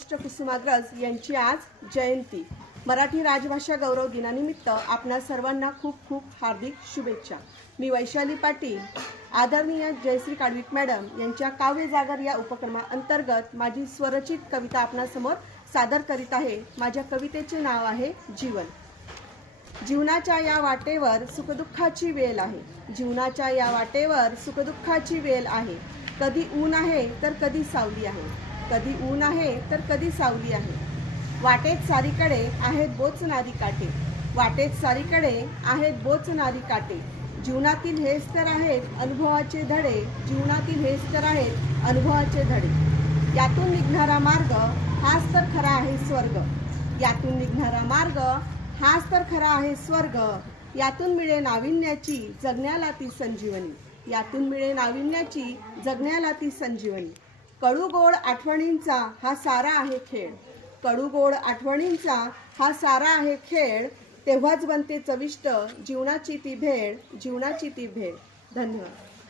ज्येष्ठ कुसुमाग्रज यांची आज जयंती। मराठी राजभाषा गौरव दिनानिमित्त आपणा सर्वांना खूप खूप हार्दिक शुभेच्छा। मी वैशाली पाटील, आदरणीय जयश्री काडविक मॅडम यांच्या काव्य जागर या उपक्रमाअंतर्गत माझी स्वरचित कविता आपणासमोर सादर करीत आहे। माझ्या कवितेचे नाव आहे जीवन। जीवनाच्या या वाटेवर सुखदुःखाची वेल आहे, जीवनाच्या या वाटेवर सुखदुःखाची वेल आहे। कधी ऊन आहे तर कधी सावली आहे, कधी ऊन आहे तर कधी सावली आहे। वाटेत सारीकडे आहेत बोचणारी काटे, वाटेत सारीकडे आहेत बोचणारी काटे। जीवनातील हेच तर आहेत अनुभवाचे धडे, जीवनातील हेच तर आहेत अनुभवाचे धडे। यातून निघणारा मार्ग हाच तर खरा आहे स्वर्ग, यातून निघणारा मार्ग हाच तर खरा आहे स्वर्ग। यातून मिळे नाविन्याची जगण्याला ती संजीवनी, यातून मिळे नाविन्याची जगण्याला ती संजीवनी। कडूगोड आठवणींचा हा सारा आहे खेळ, कडूगोड आठवणींचा हा सारा आहे खेळ। तेव्हाच बनते चविष्ट जीवनाची ती भेळ, जीवनाची ती भेळ। धन्यवाद।